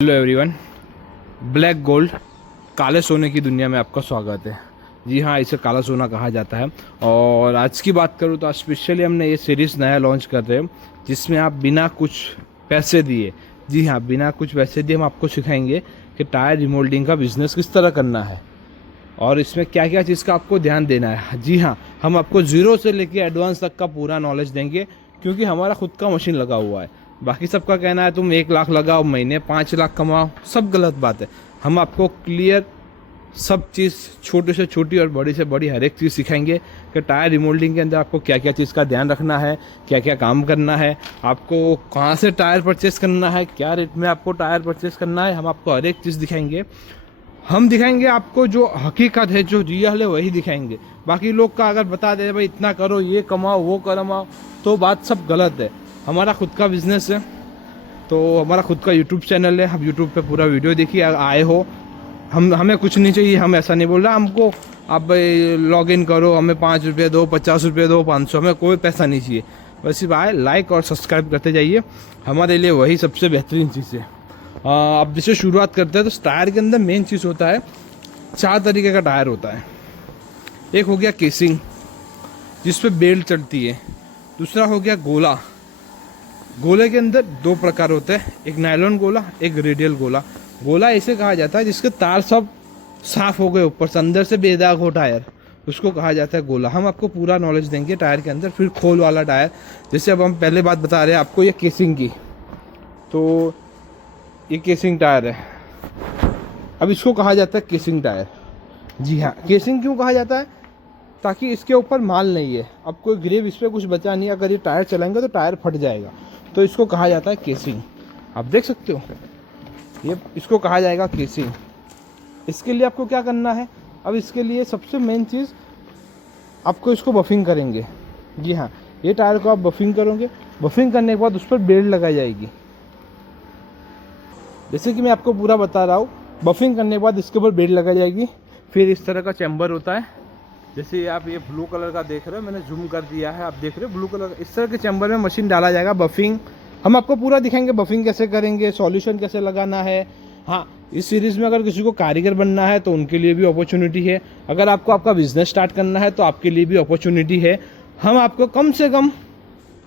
Hello everyone. Black gold काले सोने की दुनिया में आपका स्वागत है। जी हाँ, इसे काला सोना कहा जाता है। और आज की बात करूँ तो आज स्पेशली हमने ये सीरीज़ नया लॉन्च कर रहे हैं जिसमें आप बिना कुछ पैसे दिए, जी हाँ बिना कुछ पैसे दिए हम आपको सिखाएंगे कि टायर रिमोल्डिंग का बिज़नेस किस तरह करना है और इसमें क्या क्या चीज़ का आपको ध्यान देना है। जी हाँ, हम आपको ज़ीरो से लेकर एडवांस तक का पूरा नॉलेज देंगे क्योंकि हमारा खुद का मशीन लगा हुआ है। बाकी सबका कहना है तुम 1 लाख लगाओ महीने 5 लाख कमाओ, सब गलत बात है। हम आपको क्लियर सब चीज़ छोटी से छोटी और बड़ी से बड़ी हर एक चीज़ सिखाएंगे कि टायर रिमोल्डिंग के अंदर आपको क्या क्या चीज़ का ध्यान रखना है, क्या क्या काम करना है, आपको कहाँ से टायर परचेस करना है, क्या रेट में आपको टायर परचेस करना है। हम आपको हर एक चीज़ दिखाएंगे। हम दिखाएंगे आपको जो हकीकत है, जो रियल है वही दिखाएंगे। बाकी लोग का अगर बता दे भाई इतना करो, ये कमाओ, वो कमाओ, तो बात सब गलत है। हमारा खुद का बिजनेस है, तो हमारा खुद का यूट्यूब चैनल है। हम यूट्यूब पे पूरा वीडियो देखिए, आए हो हमें कुछ नहीं चाहिए। हम ऐसा नहीं बोल रहे हमको आप लॉग इन करो, हमें 5 रुपये दो, 50 रुपये दो, 500, हमें कोई पैसा नहीं चाहिए। बस सिर्फ आए, लाइक और सब्सक्राइब करते जाइए, हमारे लिए वही सबसे बेहतरीन चीज़ है। अब जैसे शुरुआत करते हैं तो टायर के अंदर मेन चीज़ होता है, 4 तरीके का टायर होता है। एक हो गया केसिंग जिस पे बेल्ट चढ़ती है, दूसरा हो गया गोला। गोले के अंदर 2 प्रकार होते हैं, एक नायलॉन गोला, एक रेडियल गोला। गोला ऐसे कहा जाता है जिसके तार सब साफ हो गए ऊपर से, अंदर से बेदाग हो टायर, उसको कहा जाता है गोला। हम आपको पूरा नॉलेज देंगे टायर के अंदर। फिर खोल वाला टायर, जैसे अब हम पहले बात बता रहे हैं आपको ये केसिंग की, तो ये केसिंग टायर है। अब इसको कहा जाता है केसिंग टायर। जी हाँ, केसिंग क्यों कहा जाता है? ताकि इसके ऊपर माल नहीं है, अब कोई ग्रेव इस पर कुछ बचा नहीं, अगर ये टायर चलाएंगे तो टायर फट जाएगा, तो इसको कहा जाता है केसिंग। आप देख सकते हो ये, इसको कहा जाएगा केसिंग। इसके लिए आपको क्या करना है? अब इसके लिए सबसे मेन चीज़, आपको इसको बफिंग करेंगे। जी हाँ, ये टायर को आप बफिंग करोगे, बफिंग करने के बाद उस पर बेल्ट लगाई जाएगी। जैसे कि मैं आपको पूरा बता रहा हूँ, बफिंग करने के बाद इसके ऊपर बेल्ट लगाई जाएगी। फिर इस तरह का चैम्बर होता है, जैसे आप ये ब्लू कलर का देख रहे हो, मैंने जूम कर दिया है, आप देख रहे हो ब्लू कलर। इस तरह के चैम्बर में मशीन डाला जाएगा। बफिंग हम आपको पूरा दिखाएंगे, बफिंग कैसे करेंगे, सॉल्यूशन कैसे लगाना है। हाँ, इस सीरीज़ में अगर किसी को कारीगर बनना है तो उनके लिए भी अपॉर्चुनिटी है। अगर आपको आपका बिजनेस स्टार्ट करना है तो आपके लिए भी अपॉर्चुनिटी है। हम आपको कम से कम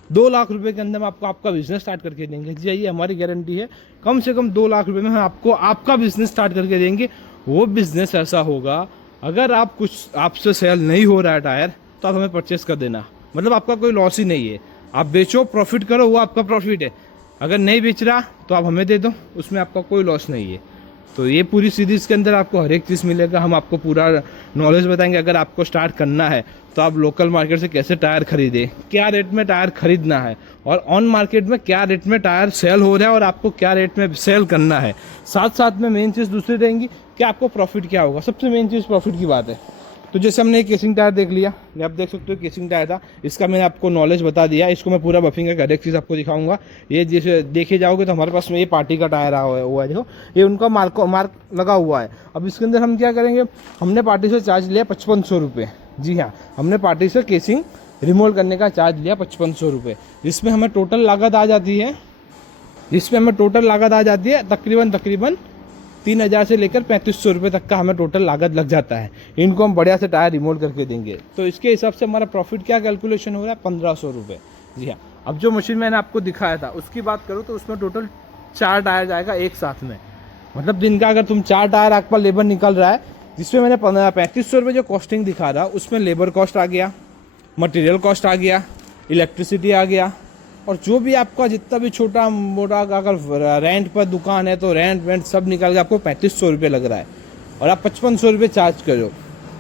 2 लाख रुपए के अंदर हम आपको आपका बिजनेस स्टार्ट करके देंगे। जी ये हमारी गारंटी है, कम से कम 2 लाख रुपए में हम आपको आपका बिजनेस स्टार्ट करके देंगे। वो बिजनेस ऐसा होगा, अगर आप कुछ आपसे सेल नहीं हो रहा है टायर, तो आप हमें परचेस कर देना, मतलब आपका कोई लॉस ही नहीं है। आप बेचो, प्रॉफिट करो, वो आपका प्रॉफिट है। अगर नहीं बेच रहा तो आप हमें दे दो, उसमें आपका कोई लॉस नहीं है। तो ये पूरी सीरीज़ के अंदर आपको हर एक चीज़ मिलेगा। हम आपको पूरा नॉलेज बताएंगे। अगर आपको स्टार्ट करना है तो आप लोकल मार्केट से कैसे टायर खरीदें, क्या रेट में टायर खरीदना है, और ऑन मार्केट में क्या रेट में टायर सेल हो रहा है और आपको क्या रेट में सेल करना है। साथ साथ में मेन चीज़ दूसरी रहेंगी कि आपको प्रॉफिट क्या होगा। सबसे मेन चीज़ प्रॉफिट की बात है। तो जैसे हमने एक केसिंग टायर देख लिया, ये आप देख सकते हो केसिंग टायर था, इसका मैंने आपको नॉलेज बता दिया। इसको मैं पूरा बफिंग का हर एक चीज़ आपको दिखाऊंगा। ये जैसे देखे जाओगे तो हमारे पास में ये पार्टी का टायर हुआ है, देखो ये उनका मार्क लगा हुआ है। अब इसके अंदर हम क्या करेंगे, हमने पार्टी से चार्ज लिया 5500 रुपये। जी हाँ, हमने पार्टी से केसिंग रिमोल्ड करने का चार्ज लिया 5500 रुपये, जिसमें हमें टोटल लागत आ जाती है, तकरीबन 3000 से लेकर 3500 रुपये तक का हमें टोटल लागत लग जाता है। इनको हम बढ़िया से टायर रिमोल्ड करके देंगे। तो इसके हिसाब से हमारा प्रॉफिट क्या कैलकुलेशन हो रहा है, 1500 रुपये। जी हाँ, अब जो मशीन मैंने आपको दिखाया था उसकी बात करूँ तो उसमें टोटल 4 टायर जाएगा एक साथ में। मतलब दिन का अगर तुम 4 टायर आपका लेबर निकल रहा है, जिसमें मैंने 3500 रुपये जो कॉस्टिंग दिखा रहा, उसमें लेबर कॉस्ट आ गया, मटेरियल कॉस्ट आ गया, इलेक्ट्रिसिटी आ गया, और जो भी आपका जितना भी छोटा मोटा, अगर रेंट पर दुकान है तो रेंट सब निकाल के आपको 3500 रुपये लग रहा है, और आप 5500 रुपये चार्ज करो।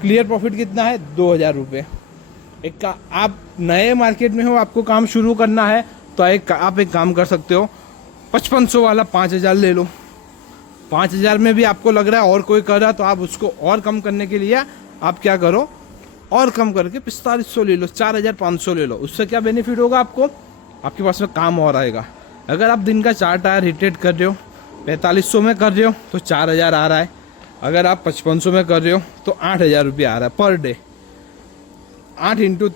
क्लियर प्रॉफिट कितना है, 2000 रुपये। आप नए मार्केट में हो, आपको काम शुरू करना है तो आप एक काम कर सकते हो, 5500 वाला 5000 ले लो। 5000 में भी आपको लग रहा है और कोई कर रहा है तो आप उसको और कम करने के लिए आप क्या करो, और कम करके 4500 ले लो, 4500 ले लो। उससे क्या बेनिफिट होगा आपको, आपके पास में काम और आएगा। अगर आप दिन का 4 टायर हिटेड कर रहे हो, 4500 में कर रहे हो तो 4000 आ रहा है। अगर आप 5500 में कर रहे हो तो 8000 रुपये आ रहा है पर डे। 8 ×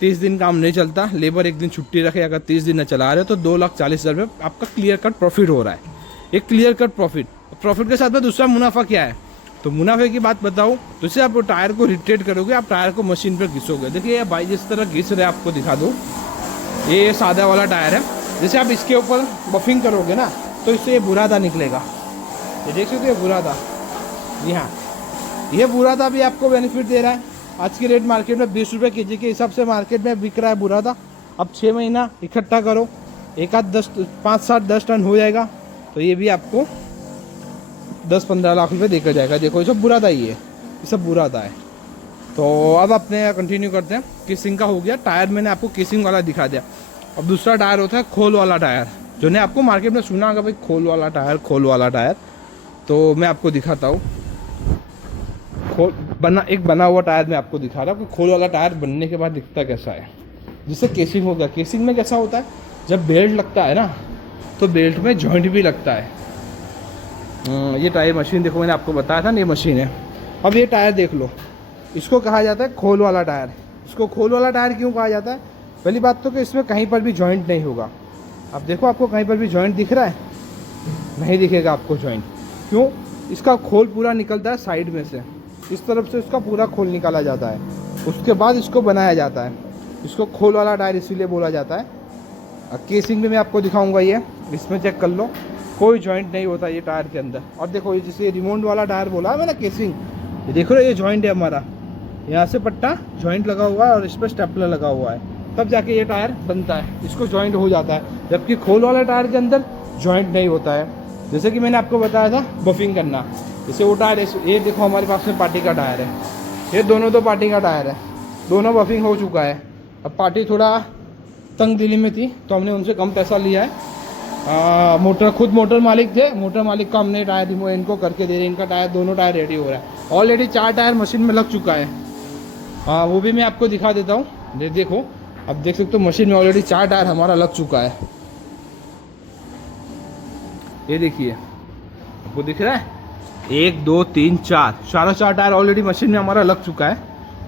30 दिन काम नहीं चलता, लेबर एक दिन छुट्टी रखे, अगर 30 दिन न चला रहे हो तो 2,40,000 रुपये आपका क्लियर कट प्रॉफिट हो रहा है। एक क्लियर कट प्रॉफिट। प्रॉफिट के साथ में दूसरा मुनाफा क्या है, तो मुनाफे की बात बताऊं तो जैसे आप टायर को रिट्रेट करोगे, आप टायर को मशीन पर घिसोगे। देखिए ये भाई जिस तरह घिस रहे आपको दिखा दो, ये सादा वाला टायर है। जैसे आप इसके ऊपर बफिंग करोगे ना तो इससे ये बुरादा निकलेगा। ये देख सकते हो बुरादा, जी हाँ, ये बुरादा भी आपको बेनिफिट दे रहा है। आज की रेट मार्केट में 20 रुपये के जी के हिसाब से मार्केट में बिक रहा है बुरादा। अब 6 महीना इकट्ठा करो, एक आध 5-7-10 टन हो जाएगा, तो ये भी आपको 10-15 लाख रुपए देकर जाएगा। देखो ये सब बुरादा ही है, ये सब बुरादा है। तो अब अपने कंटिन्यू करते हैं। केसिंग का हो गया, टायर मैंने आपको केसिंग वाला दिखा दिया। अब दूसरा टायर होता है खोल वाला टायर, जो ने आपको मार्केट में सुना होगा भाई, खोल वाला टायर, खोल वाला टायर। तो मैं आपको दिखाता हूँ, एक बना हुआ टायर मैं आपको दिखा रहा हूँ कि खोल वाला टायर बनने के बाद दिखता कैसा है। जिससे केसिंग हो गया, केसिंग में कैसा होता है, जब बेल्ट लगता है ना तो बेल्ट में जॉइंट भी लगता है। ये टायर मशीन देखो, मैंने आपको बताया था ना, ये मशीन है। अब ये टायर देख लो, इसको कहा जाता है खोल वाला टायर। इसको खोल वाला टायर क्यों कहा जाता है, पहली बात तो कि इसमें कहीं पर भी जॉइंट नहीं होगा। अब देखो आपको कहीं पर भी जॉइंट दिख रहा है, नहीं दिखेगा आपको जॉइंट। क्यों, इसका खोल पूरा निकलता है साइड में से, इस तरफ से इसका पूरा खोल निकाला जाता है, उसके बाद इसको बनाया जाता है। इसको खोल वाला टायर इसीलिए बोला जाता है। केसिंग भी मैं आपको दिखाऊंगा, ये इसमें चेक कर लो, कोई जॉइंट नहीं होता ये टायर के अंदर। और देखो ये जैसे रिमोट वाला टायर बोला है मैंने, केसिंग, ये देखो ये जॉइंट है हमारा, यहाँ से पट्टा जॉइंट लगा हुआ है और इस पर स्टेपलर लगा हुआ है, तब जाके ये टायर बनता है, इसको जॉइंट हो जाता है। जबकि खोल वाला टायर के अंदर जॉइंट नहीं होता है। जैसे कि मैंने आपको बताया था बफिंग करना, जैसे वो टायर, ये देखो हमारे पास में पार्टी का टायर है, ये दोनों तो पार्टी का टायर है, दोनों बफिंग हो चुका है। अब पार्टी थोड़ा तंग दिली में थी तो हमने उनसे कम पैसा लिया है। खुद मोटर मालिक थे, मोटर मालिक का हमने टायर इनको करके दे रहे, इनका टायर, दोनों टायर रेडी हो रहा है। ऑलरेडी 4 टायर मशीन में लग चुका है। वो भी मैं आपको दिखा देता हूँ। देखो, अब देख सकते हो मशीन में ऑलरेडी 4 टायर हमारा लग चुका है। ये देखिए, आपको दिख रहा है, 1 2 3 4, चारों 4 टायर ऑलरेडी मशीन में हमारा लग चुका है।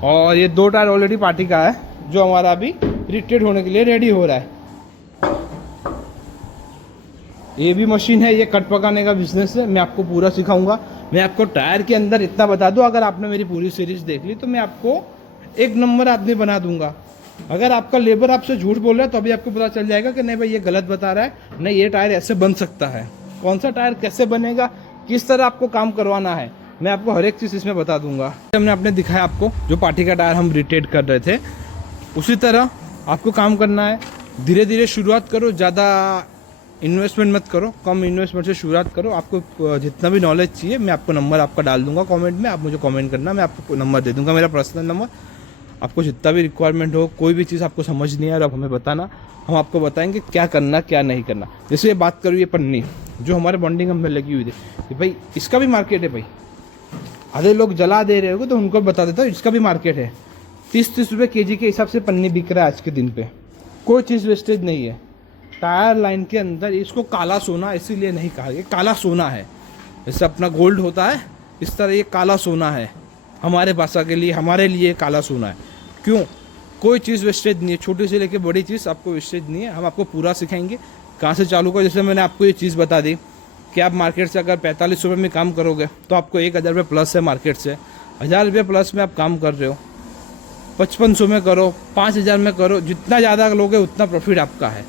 और ये 2 टायर ऑलरेडी पार्टी का है, जो हमारा अभी रिट्रेट होने के लिए रेडी हो रहा है। ये भी मशीन है, ये कट पकाने का बिजनेस है, मैं आपको पूरा सिखाऊंगा। मैं आपको टायर के अंदर इतना बता दूं, अगर आपने मेरी पूरी सीरीज देख ली तो मैं आपको 1 नंबर आदमी बना दूंगा। अगर आपका लेबर आपसे झूठ बोल रहा है तो अभी आपको पता चल जाएगा कि नहीं भाई ये गलत बता रहा है, नहीं ये टायर ऐसे बन सकता है, कौन सा टायर कैसे बनेगा, किस तरह आपको काम करवाना है, मैं आपको हर एक चीज़ इसमें बता दूंगा। हमने आपने दिखाया आपको, जो पार्टी का टायर हम रिट्रेट कर रहे थे, उसी तरह आपको काम करना है। धीरे धीरे शुरुआत करो, ज़्यादा इन्वेस्टमेंट मत करो, कम इन्वेस्टमेंट से शुरुआत करो। आपको जितना भी नॉलेज चाहिए मैं आपको नंबर आपका डाल दूंगा कमेंट में, आप मुझे कमेंट करना, मैं आपको नंबर दे दूंगा, मेरा पर्सनल नंबर। आपको जितना भी रिक्वायरमेंट हो, कोई भी चीज़ आपको समझ नहीं है, आप हमें बताना, हम आपको बताएंगे क्या करना क्या नहीं करना। जैसे ये बात करूँ, ये पन्नी जो हमारे बॉन्डिंग में लगी हुई थी, कि भाई इसका भी मार्केट है भाई। आधे लोग जला दे रहे हो तो उनको बता देता हूँ, इसका भी मार्केट है। 30-30 रुपये kg के हिसाब से पन्नी बिक रहा है आज के दिन पे, कोई चीज़ वेस्टेज नहीं है। टायर लाइन के अंदर इसको काला सोना इसीलिए नहीं कहा, ये काला सोना है। जैसे अपना गोल्ड होता है, इस तरह ये काला सोना है हमारे भाषा के लिए, हमारे लिए काला सोना है। क्यों, कोई चीज़ वेस्टेज नहीं है, छोटी से लेके बड़ी चीज़ आपको वेस्टेज नहीं है। हम आपको पूरा सिखाएंगे कहाँ से चालू करो। जैसे मैंने आपको ये चीज़ बता दी कि आप मार्केट से अगर 45 रुपये में काम करोगे तो आपको 1000 रुपये प्लस है मार्केट से। 1000 रुपये प्लस में आप काम कर रहे हो, 5500 में करो, 5000 में करो, जितना ज़्यादा लोगे उतना प्रॉफिट आपका है।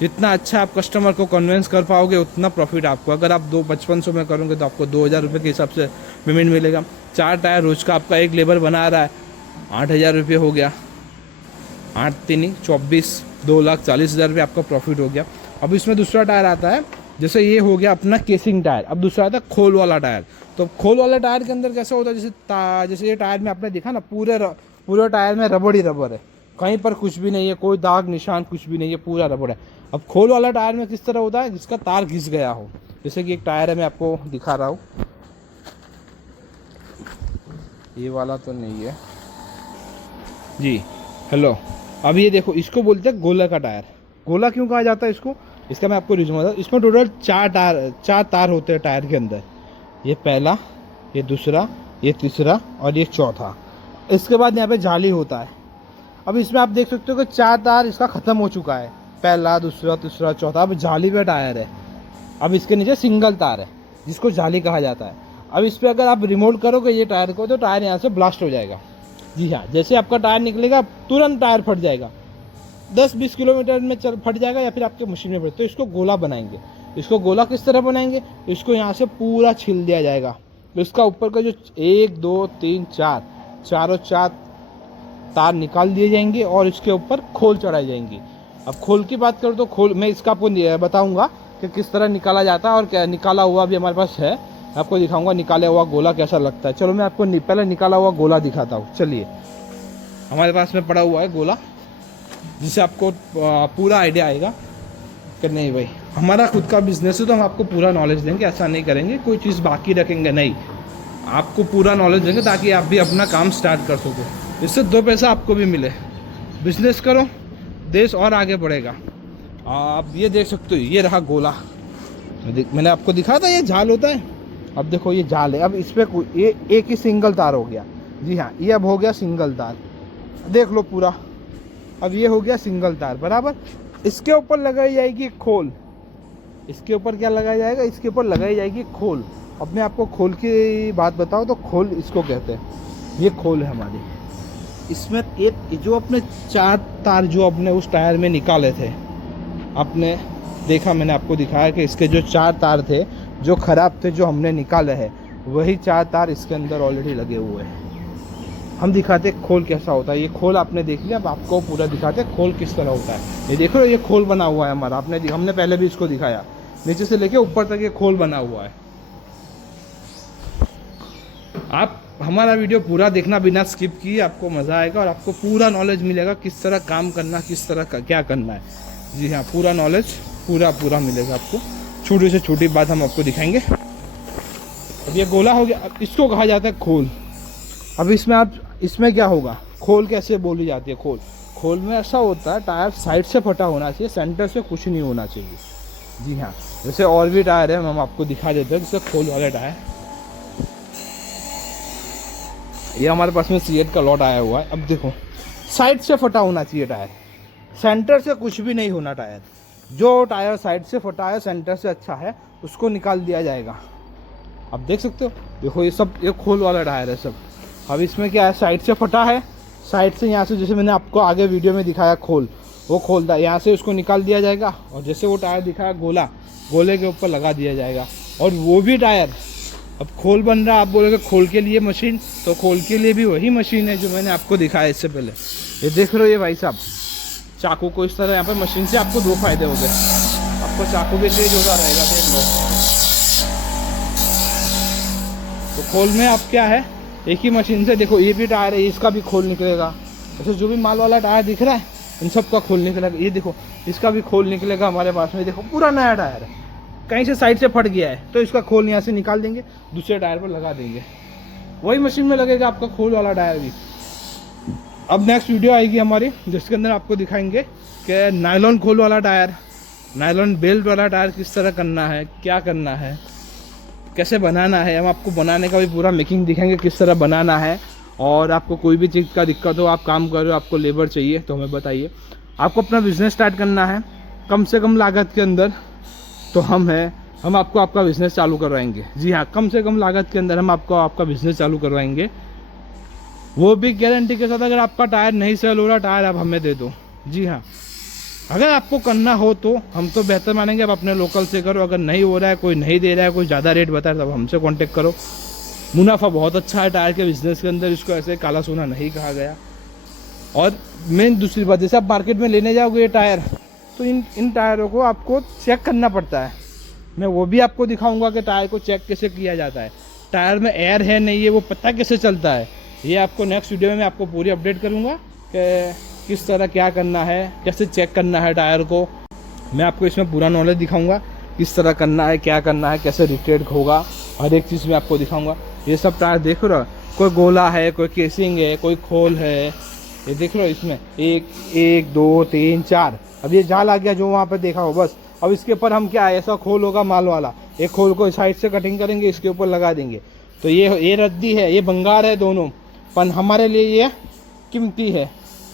जितना अच्छा आप कस्टमर को कन्विंस कर पाओगे उतना प्रॉफिट आपको। अगर आप 5500 में करोगे तो आपको 2000 रुपये के हिसाब से पेमेंट मिलेगा। 4 टायर रोज का आपका एक लेबर बना रहा है, 8000 रुपये हो गया, 8 3 24, 2,40,000 रुपये आपका प्रॉफिट हो गया। अब इसमें दूसरा टायर आता है, जैसे ये हो गया अपना केसिंग टायर। अब दूसरा आता है खोल वाला टायर। तो खोल वाला टायर के अंदर कैसा होता है, जैसे ये टायर में आपने देखा ना, पूरे टायर में रबड़ ही रबड़ है, कहीं पर कुछ भी नहीं है, कोई दाग निशान कुछ भी नहीं है, पूरा रबड़ है। अब खोल वाला टायर में किस तरह होता है, जिसका तार घिस गया हो। जैसे कि एक टायर है, मैं आपको दिखा रहा हूँ, ये वाला तो नहीं है जी, हेलो। अब ये देखो, इसको बोलते हैं गोला का टायर। गोला क्यों कहा जाता है इसको, इसका मैं आपको रीजन बताऊँ। इसमें टोटल 4 तार होते हैं टायर के अंदर। ये पहला, ये दूसरा, ये तीसरा और ये चौथा। इसके बाद यहाँ पे जाली होता है। अब इसमें आप देख सकते हो कि 4 तार इसका ख़त्म हो चुका है, पहला, दूसरा, तीसरा, चौथा। अब जाली पे टायर है, अब इसके नीचे सिंगल तार है जिसको जाली कहा जाता है। अब इस पर अगर आप रिमोट करोगे ये टायर को तो टायर यहाँ से ब्लास्ट हो जाएगा। जी हाँ, जैसे आपका टायर निकलेगा तुरंत टायर फट जाएगा, 10-20 किलोमीटर में चल फट जाएगा या फिर आपके मशीन में फट। तो इसको गोला बनाएंगे। इसको गोला किस तरह बनाएंगे, इसको यहाँ से पूरा छील दिया जाएगा। तो इसका ऊपर का जो 1 2 3 4 चारों 4 तार निकाल दिए जाएंगे और इसके ऊपर खोल चढ़ाई जाएंगी। अब खोल की बात करूँ तो खोल मैं इसका आपको बताऊँगा कि किस तरह निकाला जाता है और क्या निकाला हुआ भी हमारे पास है। आपको दिखाऊंगा निकाला हुआ गोला कैसा लगता है। चलो मैं आपको पहले निकाला हुआ गोला दिखाता हूँ। चलिए, हमारे पास में पड़ा हुआ है गोला, जिससे आपको पूरा आइडिया आएगा कि नहीं भाई हमारा खुद का बिजनेस है तो हम आपको पूरा नॉलेज देंगे। ऐसा नहीं करेंगे, कोई चीज़ बाकी रखेंगे नहीं, आपको पूरा नॉलेज देंगे ताकि आप भी अपना काम स्टार्ट कर सको, इससे 2 पैसा आपको भी मिले। बिजनेस करो, देश और आगे बढ़ेगा। आप ये देख सकते हो, ये रहा गोला। मैंने आपको दिखाया था ये झाल होता है। अब देखो ये जाल है। अब इस पर ये एक ही सिंगल तार हो गया। जी हाँ, ये अब हो गया सिंगल तार, देख लो पूरा। अब ये हो गया सिंगल तार बराबर। इसके ऊपर लगाई जाएगी खोल। इसके ऊपर क्या लगाया जाएगा, इसके ऊपर लगाई जाएगी खोल। अब मैं आपको खोल की बात बताऊँ तो खोल इसको कहते हैं। ये खोल है हमारी। इसमें एक जो अपने 4 तार जो अपने उस टायर में निकाले थे, आपने देखा, मैंने आपको दिखाया कि इसके जो 4 तार थे जो ख़राब थे, जो हमने निकाले हैं, वही 4 तार इसके अंदर ऑलरेडी लगे हुए हैं। हम दिखाते खोल कैसा होता है। ये खोल आपने देख लिया, अब आपको पूरा दिखाते खोल किस तरह होता है। ये देखो, ये खोल बना हुआ है हमारा। हमने पहले भी इसको दिखाया, नीचे से लेके ऊपर तक ये खोल बना हुआ है। आप हमारा वीडियो पूरा देखना बिना स्किप किए, आपको मज़ा आएगा और आपको पूरा नॉलेज मिलेगा किस तरह काम करना, किस तरह क्या करना है। जी हाँ, पूरा नॉलेज पूरा मिलेगा आपको। छोटी से छोटी बात हम आपको दिखाएंगे। अब ये गोला हो गया। अब इसको कहा जाता है खोल। अब इसमें क्या होगा, खोल कैसे बोली जाती है। खोल में ऐसा होता है, टायर साइड से फटा होना चाहिए, सेंटर से कुछ नहीं होना चाहिए। जी हाँ, जैसे और भी टायर है, हम आपको दिखा देते हैं। जैसे खोल वाले टायर, ये हमारे पास में सीएट का लॉट आया हुआ है। अब देखो, साइड से फटा होना चाहिए टायर, सेंटर से कुछ भी नहीं होना टायर। जो टायर साइड से फटा है, सेंटर से अच्छा है, उसको निकाल दिया जाएगा। आप देख सकते हो, देखो ये सब ये खोल वाला टायर है सब। अब इसमें क्या है, साइड से फटा है, साइड से यहाँ से, जैसे मैंने आपको आगे वीडियो में दिखाया खोल, वो खोलता है, यहाँ से उसको निकाल दिया जाएगा और जैसे वो टायर दिखाया गोला, गोले के ऊपर लगा दिया जाएगा। और वो भी टायर, अब खोल बन रहा है, आप बोलोगे खोल के लिए मशीन, तो खोल के लिए भी वही मशीन है जो मैंने आपको दिखाया इससे पहले। ये देख रहे हो, ये भाई साहब चाकू को इस तरह यहाँ पर मशीन से आपको 2 फायदे हो गए। आपको चाकू भी तेज होता रहेगा, देख लो। तो खोल में आप क्या है, एक ही मशीन से, देखो ये भी टायर है, इसका भी खोल निकलेगा। जैसे जो भी माल वाला टायर दिख रहा है, इन सब का खोल निकलेगा। ये देखो, इसका भी खोल निकलेगा हमारे पास में। देखो पूरा नया टायर है, कहीं से साइड से फट गया है तो इसका खोल यहाँ से निकाल देंगे, दूसरे टायर पर लगा देंगे, वही मशीन में लगेगा आपका खोल वाला टायर भी। अब नेक्स्ट वीडियो आएगी हमारी, जिसके अंदर आपको दिखाएंगे कि नायलॉन खोल वाला टायर, नायलॉन बेल्ट वाला टायर किस तरह करना है, क्या करना है, कैसे बनाना है। हम आपको बनाने का भी पूरा मेकिंग दिखाएंगे, किस तरह बनाना है। और आपको कोई भी चीज़ का दिक्कत हो, आप काम कर रहे हो, आपको लेबर चाहिए तो हमें बताइए। आपको अपना बिजनेस स्टार्ट करना है कम से कम लागत के अंदर, तो हम आपको आपका बिज़नेस चालू करवाएंगे। जी हाँ, कम से कम लागत के अंदर हम आपको आपका बिज़नेस चालू करवाएंगे, वो भी गारंटी के साथ। अगर आपका टायर नहीं सेल हो रहा, टायर आप हमें दे दो। जी हाँ, अगर आपको करना हो तो हम तो बेहतर मानेंगे आप अपने लोकल से करो। अगर नहीं हो रहा है, कोई नहीं दे रहा है, कोई ज़्यादा रेट बता रहा है, तब हमसे कांटेक्ट करो। मुनाफा बहुत अच्छा है टायर के बिज़नेस के अंदर, इसको ऐसे काला सोना नहीं कहा गया। और मेन दूसरी बात, जैसे आप मार्केट में लेने जाओगे ये टायर, तो इन टायरों को आपको चेक करना पड़ता है। मैं वो भी आपको दिखाऊंगा कि टायर को चेक कैसे किया जाता है, टायर में एयर है नहीं है वो पता कैसे चलता है। ये आपको नेक्स्ट वीडियो में मैं आपको पूरी अपडेट करूंगा कि किस तरह क्या करना है, कैसे चेक करना है टायर को। मैं आपको इसमें पूरा नॉलेज दिखाऊंगा, किस तरह करना है, क्या करना है, कैसे रिटेड होगा, हर एक चीज़ मैं आपको दिखाऊंगा। ये सब टायर देख रहे हो, कोई गोला है, कोई केसिंग है, कोई खोल है। ये देख लो, इसमें 1 2 3 4। अब ये जाल आ गया जो वहाँ पर देखा हो, बस। अब इसके ऊपर हम क्या है, ऐसा खोल होगा माल वाला, एक खोल को साइड से कटिंग करेंगे, इसके ऊपर लगा देंगे। तो ये रद्दी है, ये भंगार है दोनों, पर हमारे लिए ये कीमती है,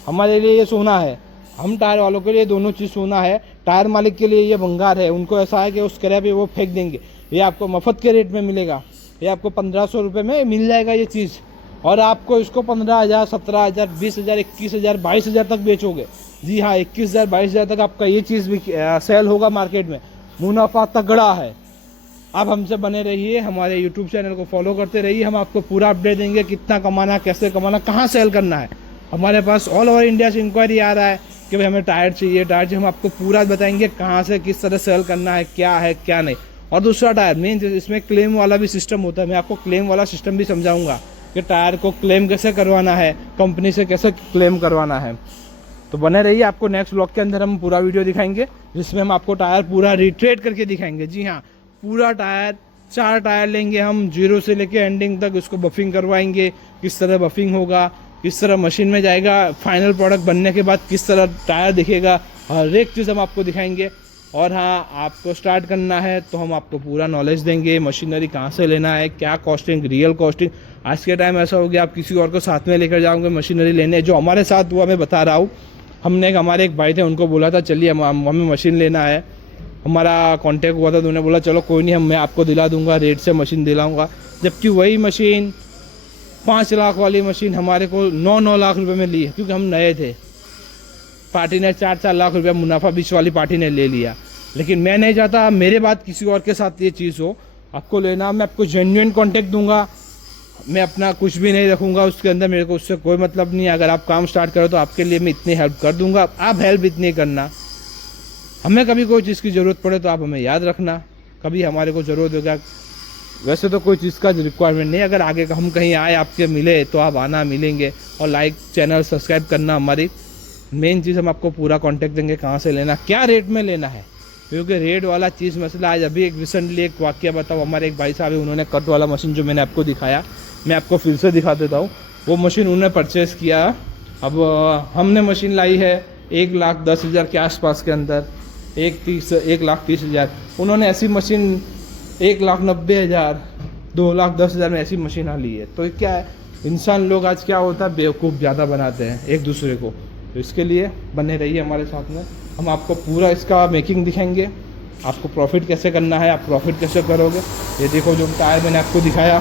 हमारे लिए ये सोना है। हम टायर वालों के लिए दोनों चीज़ सोना है। टायर मालिक के लिए ये भंगार है, उनको ऐसा है कि उस क्रैप पे वो फेंक देंगे। ये आपको मुफ्त के रेट में मिलेगा, ये आपको 1500 रुपये में मिल जाएगा ये चीज़, और आपको इसको 15,000, 17,000, 20,000, 21,000, 22,000 तक बेचोगे। जी हाँ, 21,000, 22,000 तक आपका ये चीज़ भी सेल होगा मार्केट में। मुनाफा तगड़ा है। आप हमसे बने रहिए, हमारे यूट्यूब चैनल को फॉलो करते रहिए। हम आपको पूरा अपडेट देंगे, कितना कमाना, कैसे कमाना, कहाँ सेल करना है। हमारे पास ऑल ओवर इंडिया से इंक्वायरी आ रहा है कि भाई हमें टायर चाहिए, टायर चाहिए। हम आपको पूरा बताएंगे कहाँ से किस तरह सेल करना है, क्या नहीं। और दूसरा टायर मेन, इसमें क्लेम वाला भी सिस्टम होता है। मैं आपको क्लेम वाला सिस्टम भी समझाऊंगा कि टायर को क्लेम कैसे करवाना है, कंपनी से कैसे क्लेम करवाना है। तो बने रहिए, आपको नेक्स्ट ब्लॉग के अंदर हम पूरा वीडियो दिखाएंगे, जिसमें हम आपको टायर पूरा रिट्रेड करके दिखाएंगे। जी हाँ, पूरा टायर, 4 टायर लेंगे हम, जीरो से लेके एंडिंग तक उसको बफिंग करवाएंगे, किस तरह बफिंग होगा, किस तरह मशीन में जाएगा, फाइनल प्रोडक्ट बनने के बाद किस तरह टायर दिखेगा, हर एक चीज़ हम आपको दिखाएंगे। और हाँ, आपको स्टार्ट करना है तो हम आपको पूरा नॉलेज देंगे, मशीनरी कहाँ से लेना है, क्या कॉस्टिंग, रियल कॉस्टिंग। आज के टाइम ऐसा हो गया, आप किसी और को साथ में लेकर जाओगे मशीनरी लेने। जो हमारे साथ हुआ मैं बता रहा हूँ, हमारे एक भाई थे, उनको बोला था चलिए हमें मशीन लेना है, हमारा कांटेक्ट हुआ था, तो उन्होंने बोला चलो कोई नहीं, मैं आपको दिला दूंगा, रेट से मशीन दिलाऊंगा। जबकि वही मशीन 5 लाख वाली मशीन हमारे को 9 लाख रुपए में ली है, क्योंकि हम नए थे। पार्टी ने 4 लाख रुपया मुनाफा बीच वाली पार्टी ने ले लिया। लेकिन मैं नहीं चाहता मेरे बाद किसी और के साथ ये चीज़ हो। आपको लेना, मैं आपको जेन्युइन कॉन्टेक्ट दूंगा, मैं अपना कुछ भी नहीं रखूंगा उसके अंदर, मेरे को उससे कोई मतलब नहीं है। अगर आप काम स्टार्ट करो तो आपके लिए मैं इतनी हेल्प कर दूंगा, आप हेल्प इतनी करना। हमें कभी कोई चीज़ की ज़रूरत पड़े तो आप हमें याद रखना, कभी हमारे को ज़रूरत होगा। वैसे तो कोई चीज़ का रिक्वायरमेंट नहीं, अगर आगे हम कहीं आए आपके मिले तो आप आना, मिलेंगे। और लाइक, चैनल सब्सक्राइब करना। हमारी मेन चीज़, हम आपको पूरा कॉन्टेक्ट देंगे, कहाँ से लेना, क्या रेट में लेना है, क्योंकि रेट वाला चीज़ मसला। आज अभी एक रिसेंटली एक वाक़या बताऊँ, हमारे एक भाई साहब है, उन्होंने कट वाला मशीन जो मैंने आपको दिखाया, मैं आपको फिर से दिखा देता हूँ। वो मशीन उन्होंने परचेज़ किया। अब हमने मशीन लाई है 1,10,000 के आसपास के अंदर, 1,30,000। उन्होंने ऐसी मशीन 1,90,000, 2,10,000 में ऐसी मशीन ली है। तो क्या है, इंसान लोग आज क्या होता है, बेवकूफ़ ज़्यादा बनाते हैं एक दूसरे को। तो इसके लिए बने रहिए हमारे साथ में, हम आपको पूरा इसका मेकिंग दिखाएंगे, आपको प्रॉफिट कैसे करना है, आप प्रॉफिट कैसे करोगे। ये देखो जो टायर मैंने आपको दिखाया,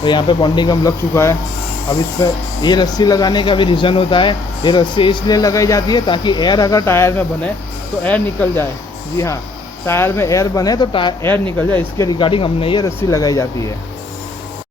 तो यहाँ पे बॉन्डिंग हम लग चुका है। अब इस पर ये रस्सी लगाने का भी रीज़न होता है, ये रस्सी इसलिए लगाई जाती है ताकि एयर अगर टायर में बने तो एयर निकल जाए। जी हाँ, टायर में एयर बने तो एयर निकल जाए, इसके रिगार्डिंग हमने ये रस्सी लगाई जाती है।